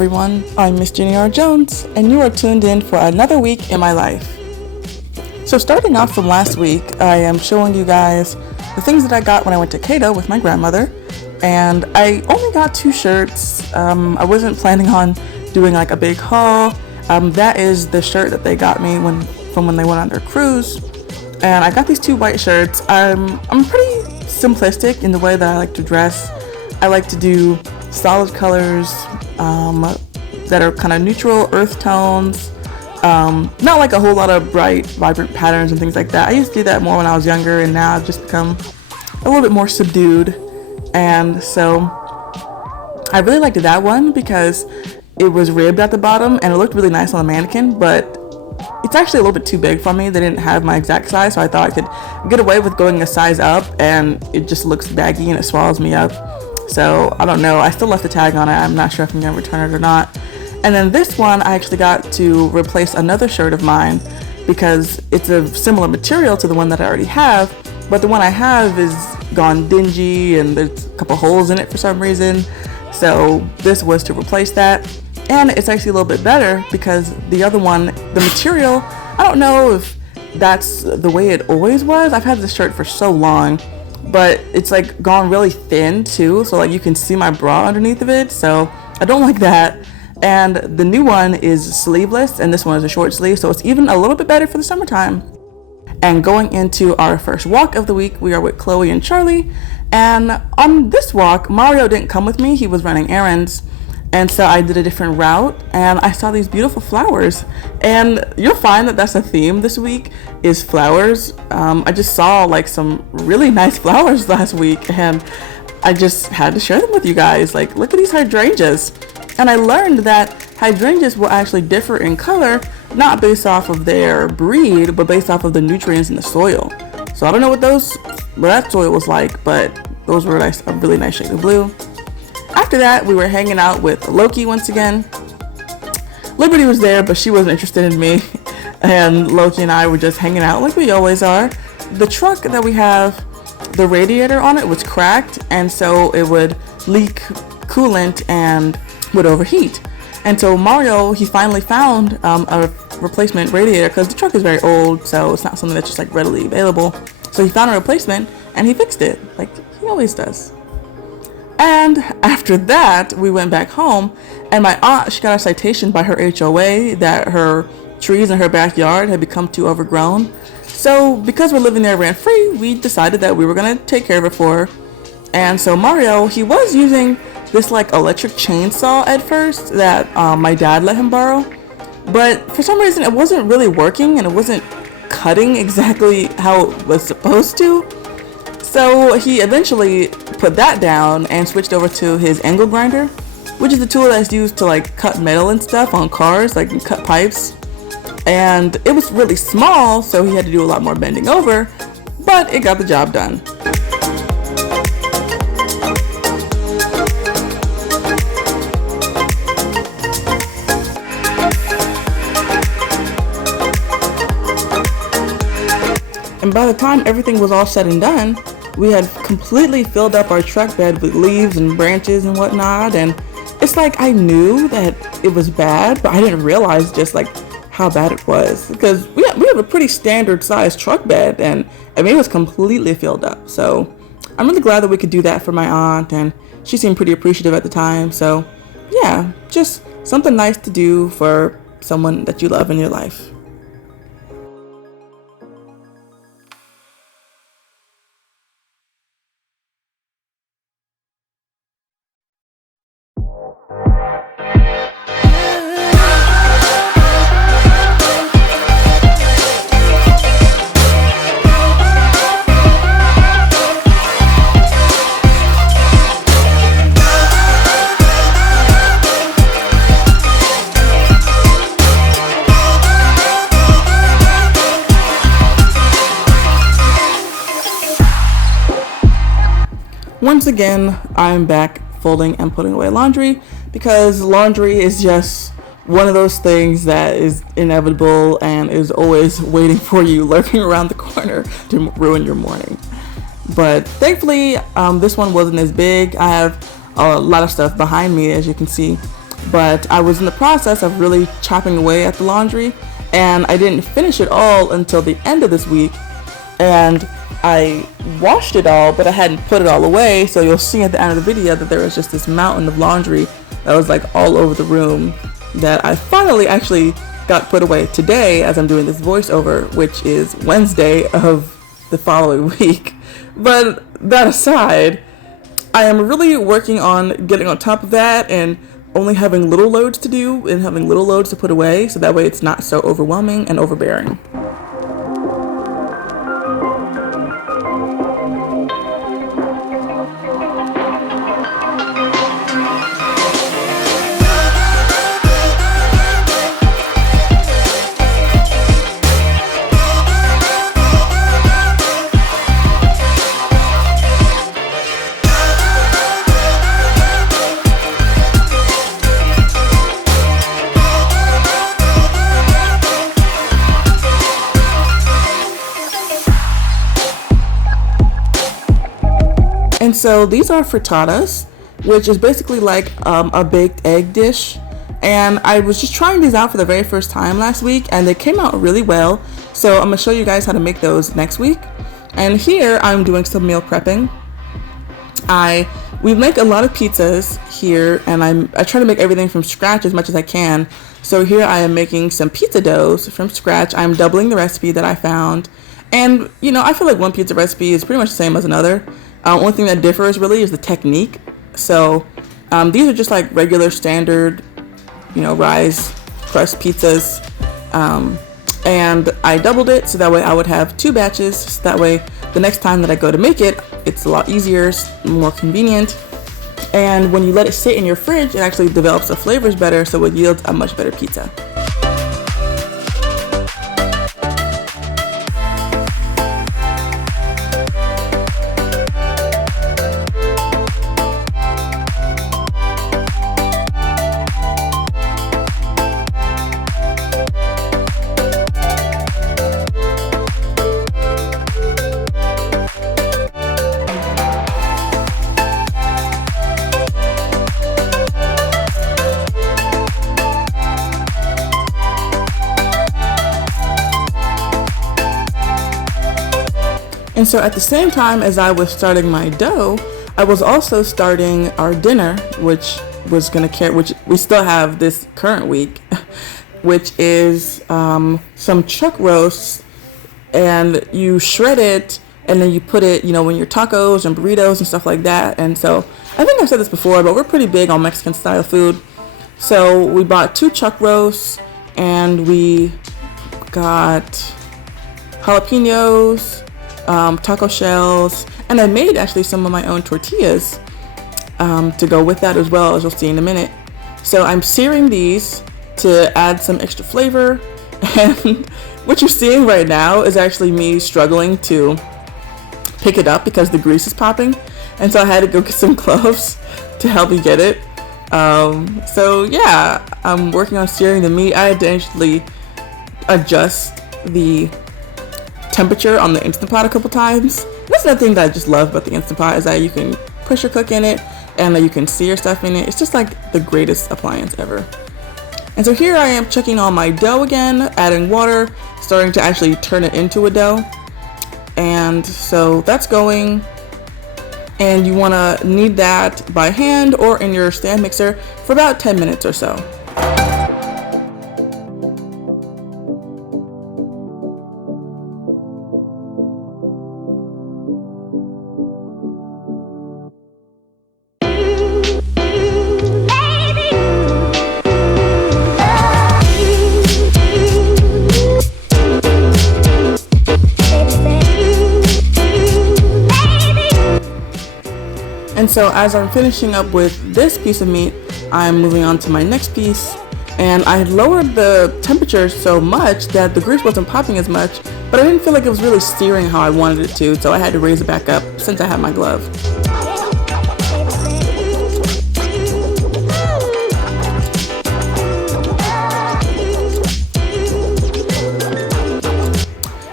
everyone. I'm Miss Jenny R. Jones, and you are tuned in for another week in my life. So starting off from last week, I am showing you guys the things that I got when I went to Cato with my grandmother, and I only got 2 shirts. I wasn't planning on doing like a big haul. That is the shirt that they got me from when they went on their cruise, and I got these 2 white shirts. I'm pretty simplistic in the way that I like to dress. I like to do solid colors that are kind of neutral earth tones, not like a whole lot of bright, vibrant patterns and things like that. I used to do that more when I was younger, and now I've just become a little bit more subdued. And so I really liked that one because it was ribbed at the bottom and it looked really nice on the mannequin, but it's actually a little bit too big for me. They didn't have my exact size, so I thought I could get away with going a size up, and it just looks baggy and it swallows me up. So I don't know, I still left the tag on it. I'm not sure if I'm gonna return it or not. And then this one, I actually got to replace another shirt of mine because it's a similar material to the one that I already have, but the one I have is gone dingy and there's a couple holes in it for some reason. So this was to replace that. And it's actually a little bit better because the other one, the material, I don't know if that's the way it always was. I've had this shirt for so long, but it's like gone really thin too, so like you can see my bra underneath of it, so I don't like that. And the new one is sleeveless, and this one is a short sleeve, so it's even a little bit better for the summertime. And going into our first walk of the week, we are with Chloe and Charlie, and on this walk, Mario didn't come with me. He was running errands, and so I did a different route, and I saw these beautiful flowers. And you'll find that that's a theme this week, is flowers. I just saw like some really nice flowers last week, and I just had to share them with you guys. Like, look at these hydrangeas. And I learned that hydrangeas will actually differ in color, not based off of their breed, but based off of the nutrients in the soil. So I don't know what that soil was like, but those were nice, a really nice shade of blue. After that, we were hanging out with Loki once again. Liberty was there, but she wasn't interested in me. And Loki and I were just hanging out like we always are. The truck that we have, the radiator on it was cracked, and so it would leak coolant and would overheat. And so Mario, he finally found a replacement radiator because the truck is very old, so it's not something that's just like readily available. So he found a replacement and he fixed it like he always does. And after that, we went back home, and my aunt, she got a citation by her HOA that her trees in her backyard had become too overgrown. So because we're living there rent-free, we decided that we were gonna take care of it for her. And so Mario, he was using this like electric chainsaw at first that my dad let him borrow, but for some reason it wasn't really working and it wasn't cutting exactly how it was supposed to. So he eventually put that down and switched over to his angle grinder, which is the tool that's used to like cut metal and stuff on cars, like cut pipes. And it was really small, so he had to do a lot more bending over, but it got the job done. And by the time everything was all said and done, we had completely filled up our truck bed with leaves and branches and whatnot. And it's like I knew that it was bad, but I didn't realize just like how bad it was, because we have a pretty standard sized truck bed, and I mean it was completely filled up. So I'm really glad that we could do that for my aunt, and she seemed pretty appreciative at the time. So yeah, just something nice to do for someone that you love in your life. Once again, I'm back folding and putting away laundry, because laundry is just one of those things that is inevitable and is always waiting for you, lurking around the corner to ruin your morning. But thankfully, this one wasn't as big. I have a lot of stuff behind me, as you can see. but I was in the process of really chopping away at the laundry, and I didn't finish it all until the end of this week. And I washed it all, but I hadn't put it all away, so you'll see at the end of the video that there was just this mountain of laundry that was like all over the room that I finally actually got put away today as I'm doing this voiceover, which is Wednesday of the following week. But that aside, I am really working on getting on top of that and only having little loads to do and having little loads to put away, so that way it's not so overwhelming and overbearing. And so these are frittatas, which is basically like a baked egg dish. And I was just trying these out for the very first time last week, and they came out really well. So I'm gonna show you guys how to make those next week. And here I'm doing some meal prepping. We make a lot of pizzas here, and I try to make everything from scratch as much as I can. So here I am making some pizza doughs from scratch. I'm doubling the recipe that I found. And you know, I feel like one pizza recipe is pretty much the same as another. Only thing that differs really is the technique. So these are just like regular standard, you know, rise crust pizzas. And I doubled it so that way I would have 2 batches. So that way the next time that I go to make it, it's a lot easier, more convenient. And when you let it sit in your fridge, it actually develops the flavors better, so it yields a much better pizza. And so at the same time as I was starting my dough, I was also starting our dinner, which we still have this current week, which is some chuck roasts, and you shred it and then you put it, you know, in your tacos and burritos and stuff like that. And so I think I've said this before, but we're pretty big on Mexican style food. So we bought 2 chuck roasts, and we got jalapenos, taco shells, and I made actually some of my own tortillas to go with that as well, as you'll see in a minute. So I'm searing these to add some extra flavor, and what you're seeing right now is actually me struggling to pick it up because the grease is popping, and so I had to go get some gloves to help me get it. So yeah, I'm working on searing the meat. I had to actually adjust the temperature on the Instant Pot a couple times. That's another thing that I just love about the Instant Pot, is that you can pressure cook in it and that you can sear stuff in it. It's just like the greatest appliance ever. And so here I am checking on my dough again, adding water, starting to actually turn it into a dough. And so that's going, and you want to knead that by hand or in your stand mixer for about 10 minutes or so. And so as I'm finishing up with this piece of meat, I'm moving on to my next piece, and I had lowered the temperature so much that the grease wasn't popping as much, but I didn't feel like it was really searing how I wanted it to, so I had to raise it back up since I had my glove.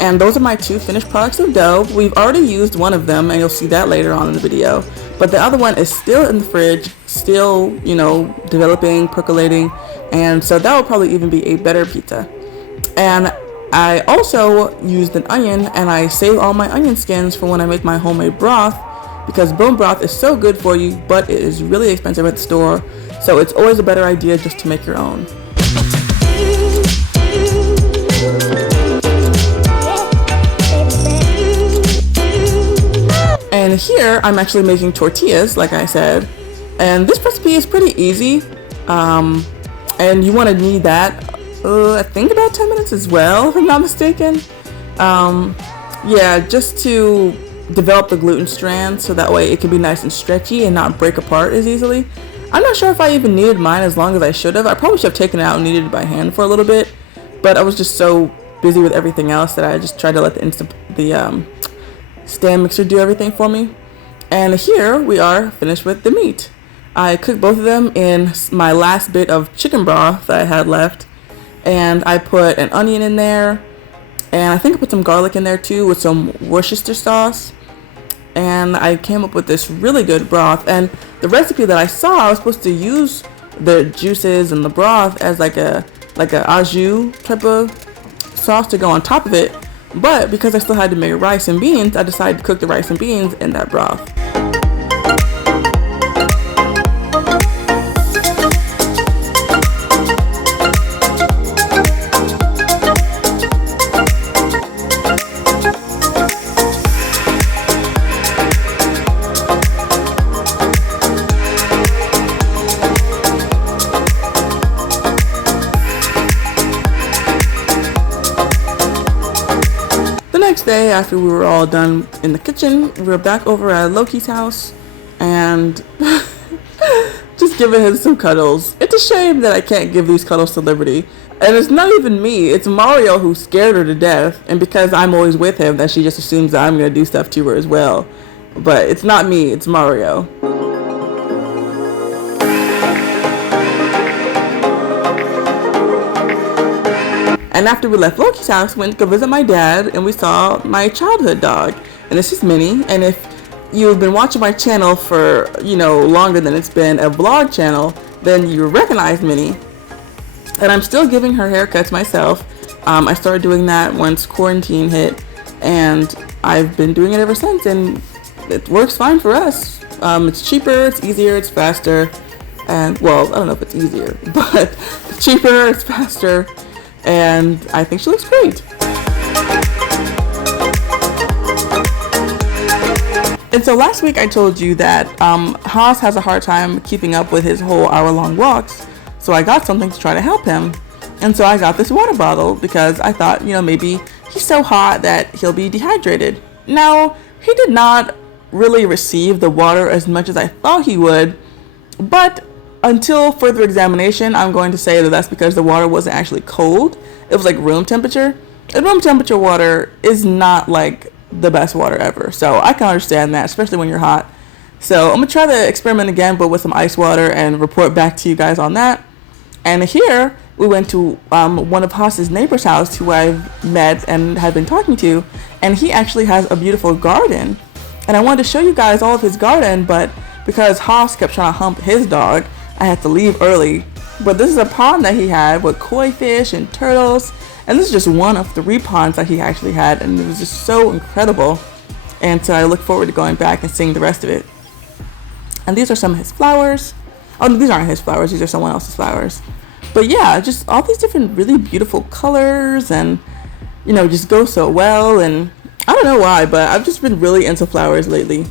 And those are my two finished products of dough. We've already used one of them, and you'll see that later on in the video. But the other one is still in the fridge, still, developing, percolating. And so that will probably even be a better pizza. And I also used an onion, and I save all my onion skins for when I make my homemade broth, because bone broth is so good for you, but it is really expensive at the store. So it's always a better idea just to make your own. And here I'm actually making tortillas, like I said. And this recipe is pretty easy. And you want to need that, I think about 10 minutes as well, if I'm not mistaken. Yeah, just to develop the gluten strand so that way it can be nice and stretchy and not break apart as easily. I'm not sure if I even needed mine as long as I should have. I probably should have taken it out and kneaded it by hand for a little bit, but I was just so busy with everything else that I just tried to let the stand mixer do everything for me. And here we are finished with the meat. I cooked both of them in my last bit of chicken broth that I had left, and I put an onion in there, and I think I put some garlic in there too with some Worcestershire sauce. And I came up with this really good broth. And the recipe that I saw, I was supposed to use the juices and the broth as like a au jus type of sauce to go on top of it. But because I still had to make rice and beans, I decided to cook the rice and beans in that broth. Next day, after we were all done in the kitchen, we were back over at Loki's house and just giving him some cuddles. It's a shame that I can't give these cuddles to Liberty. And it's not even me, it's Mario who scared her to death. And because I'm always with him, that she just assumes that I'm going to do stuff to her as well. But it's not me, it's Mario. And after we left Loki's house, we went to go visit my dad, and we saw my childhood dog. And this is Minnie. And if you've been watching my channel for, longer than it's been a vlog channel, then you recognize Minnie. And I'm still giving her haircuts myself. I started doing that once quarantine hit, and I've been doing it ever since, and it works fine for us. It's cheaper, it's easier, it's faster, and, well, I don't know if it's easier, but it's cheaper, it's faster. And I think she looks great. And so last week I told you that Haas has a hard time keeping up with his whole hour-long walks, so I got something to try to help him. And so I got this water bottle because I thought, maybe he's so hot that he'll be dehydrated. Now, he did not really receive the water as much as I thought he would, but until further examination, I'm going to say that that's because the water wasn't actually cold. It was like room temperature. And room temperature water is not like the best water ever. So I can understand that, especially when you're hot. So I'm going to try the experiment again, but with some ice water, and report back to you guys on that. And here we went to one of Haas's neighbor's house who I've met and have been talking to. And he actually has a beautiful garden. And I wanted to show you guys all of his garden, but because Haas kept trying to hump his dog, I had to leave early. But this is a pond that he had with koi fish and turtles, and this is just one of 3 ponds that he actually had, and it was just so incredible. And so I look forward to going back and seeing the rest of it. And these are some of his flowers. Oh, no, these aren't his flowers, these are someone else's flowers. But yeah, just all these different really beautiful colors, and just go so well. And I don't know why, but I've just been really into flowers lately.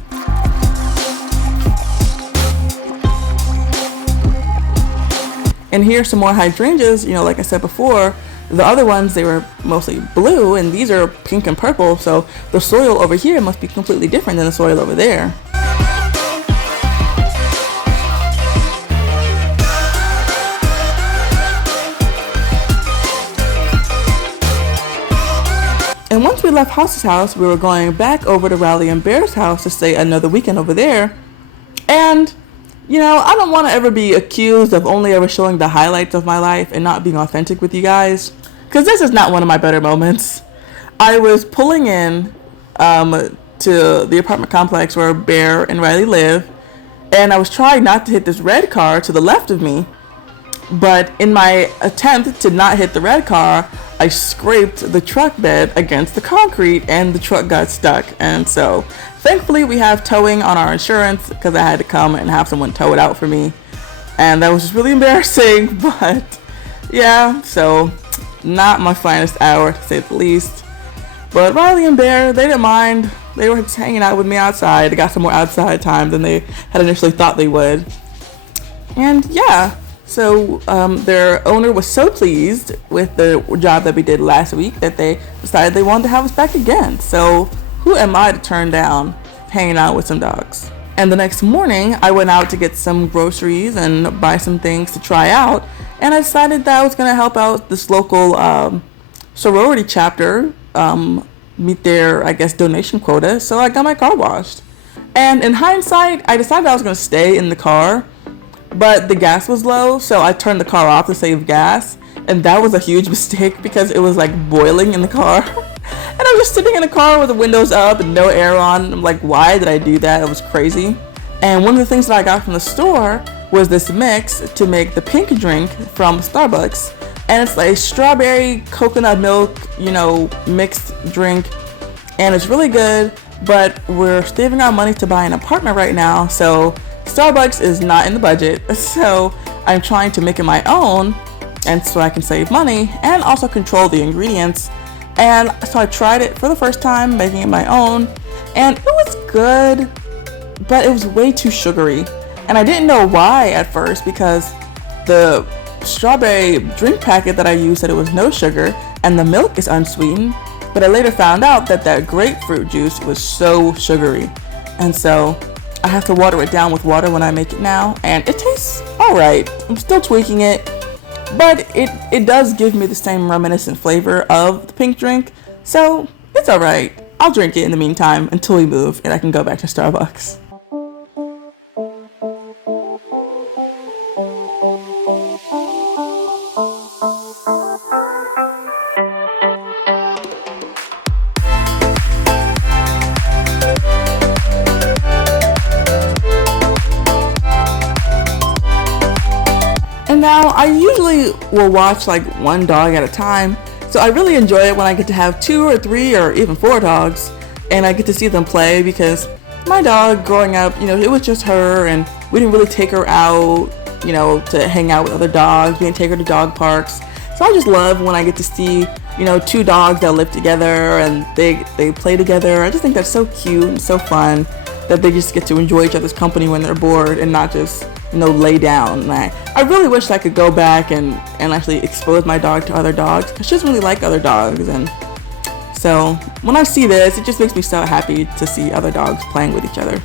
And here's some more hydrangeas. Like I said before, the other ones, they were mostly blue, and these are pink and purple, so the soil over here must be completely different than the soil over there. And once we left Haas's house, we were going back over to Raleigh and Bear's house to stay another weekend over there. And I don't want to ever be accused of only ever showing the highlights of my life and not being authentic with you guys, because this is not one of my better moments. I was pulling in to the apartment complex where Bear and Riley live, and I was trying not to hit this red car to the left of me. But in my attempt to not hit the red car, I scraped the truck bed against the concrete and the truck got stuck. And so thankfully we have towing on our insurance because I had to come and have someone tow it out for me. And that was just really embarrassing, but yeah, so not my finest hour to say the least. But Riley and Bear, they didn't mind. They were just hanging out with me outside. They got some more outside time than they had initially thought they would. And yeah. So their owner was so pleased with the job that we did last week that they decided they wanted to have us back again. So who am I to turn down hanging out with some dogs? And the next morning, I went out to get some groceries and buy some things to try out. And I decided that I was going to help out this local sorority chapter meet their, I guess, donation quota. So I got my car washed. And in hindsight, I decided I was going to stay in the car. But the gas was low, so I turned the car off to save gas. And that was a huge mistake because it was like boiling in the car. And I was just sitting in the car with the windows up and no air on. I'm like, why did I do that? It was crazy. And one of the things that I got from the store was this mix to make the pink drink from Starbucks. And it's like strawberry coconut milk, mixed drink. And it's really good, but we're saving our money to buy an apartment right now. So Starbucks is not in the budget, so I'm trying to make it my own, and so I can save money and also control the ingredients. And so I tried it for the first time, making it my own, and it was good, but it was way too sugary. And I didn't know why at first because the strawberry drink packet that I used said it was no sugar and the milk is unsweetened, but I later found out that grapefruit juice was so sugary. And so I have to water it down with water when I make it now, and it tastes alright. I'm still tweaking it, but it does give me the same reminiscent flavor of the pink drink, so it's alright. I'll drink it in the meantime until we move and I can go back to Starbucks. And now I usually will watch like one dog at a time, so I really enjoy it when I get to have 2 or 3 or even 4 dogs and I get to see them play, because my dog growing up, it was just her and we didn't really take her out, to hang out with other dogs. We didn't take her to dog parks. So I just love when I get to see, 2 dogs that live together and they play together. I just think that's so cute and so fun that they just get to enjoy each other's company when they're bored and not just lay down. And I really wish I could go back and actually expose my dog to other dogs, because she doesn't really like other dogs. And so when I see this, it just makes me so happy to see other dogs playing with each other.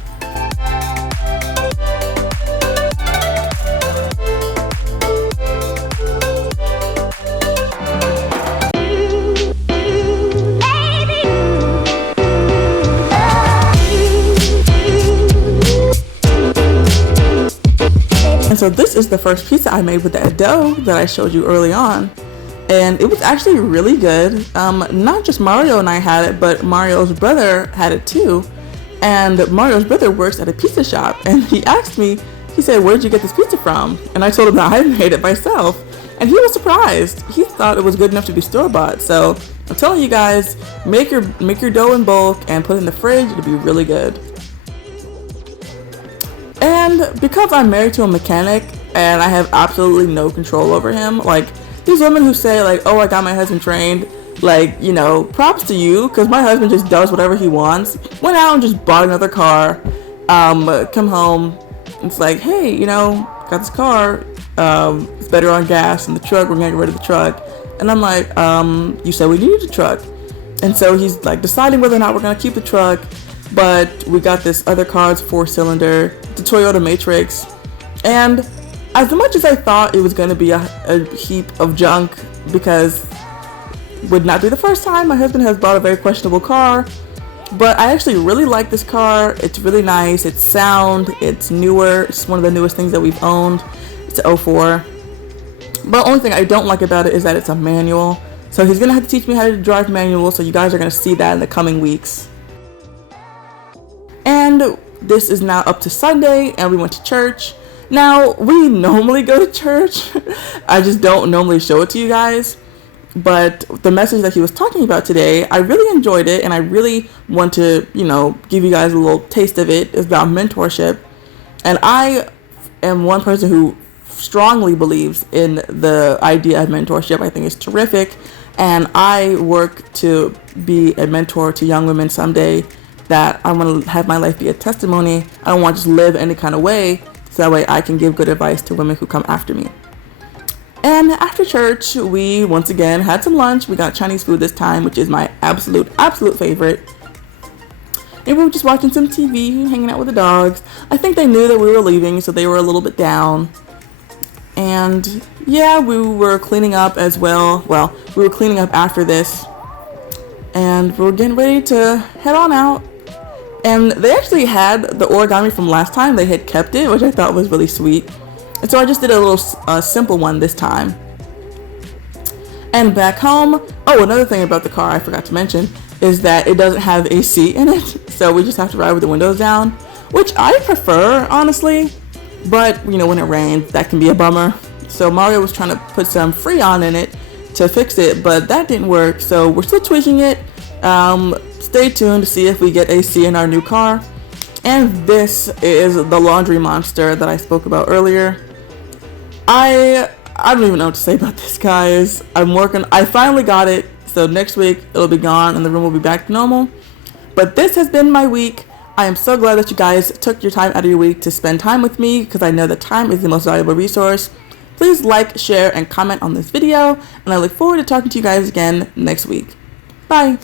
And so this is the first pizza I made with that dough that I showed you early on. And it was actually really good. Not just Mario and I had it, but Mario's brother had it too. And Mario's brother works at a pizza shop. And he asked me, he said, "Where'd you get this pizza from?" And I told him that I made it myself. And he was surprised. He thought it was good enough to be store-bought. So I'm telling you guys, make your dough in bulk and put it in the fridge. It'll be really good. And because I'm married to a mechanic and I have absolutely no control over him, like these women who say like, "Oh, I got my husband trained," like, props to you, because my husband just does whatever he wants. Went out and just bought another car, come home, it's like, "Hey, got this car, it's better on gas than the truck, we're gonna get rid of the truck." And I'm like, "You said we needed a truck." And so he's like deciding whether or not we're gonna keep the truck. But we got this other car, it's 4-cylinder, the Toyota Matrix. And as much as I thought it was going to be a heap of junk, because it would not be the first time my husband has bought a very questionable car, but I actually really like this car. It's really nice, it's sound, it's newer, it's one of the newest things that we've owned. It's an 04. But the only thing I don't like about it is that it's a manual. So he's going to have to teach me how to drive manual, so you guys are going to see that in the coming weeks. And this is now up to Sunday, and we went to church. Now, we normally go to church. I just don't normally show it to you guys. But the message that he was talking about today, I really enjoyed it, and I really want to, give you guys a little taste of it. It's about mentorship. And I am one person who strongly believes in the idea of mentorship. I think it's terrific. And I work to be a mentor to young women someday, that I want to have my life be a testimony. I don't want to just live any kind of way, so that way I can give good advice to women who come after me. And after church, we once again had some lunch. We got Chinese food this time, which is my absolute favorite. And we were just watching some TV, hanging out with the dogs. I think they knew that we were leaving, so they were a little bit down. And yeah, we were cleaning up as well. Well, we were cleaning up after this, and we were getting ready to head on out. And they actually had the origami from last time. They had kept it, which I thought was really sweet. And so I just did a little simple one this time. And back home, another thing about the car I forgot to mention is that it doesn't have AC in it. So we just have to ride with the windows down, which I prefer, honestly. But, when it rains, that can be a bummer. So Mario was trying to put some Freon in it to fix it, but that didn't work. So we're still tweaking it. Stay tuned to see if we get AC in our new car. And this is the laundry monster that I spoke about earlier. I don't even know what to say about this, guys. I finally got it. So next week it'll be gone and the room will be back to normal. But this has been my week. I am so glad that you guys took your time out of your week to spend time with me, because I know that time is the most valuable resource. Please like, share, and comment on this video, and I look forward to talking to you guys again next week. Bye!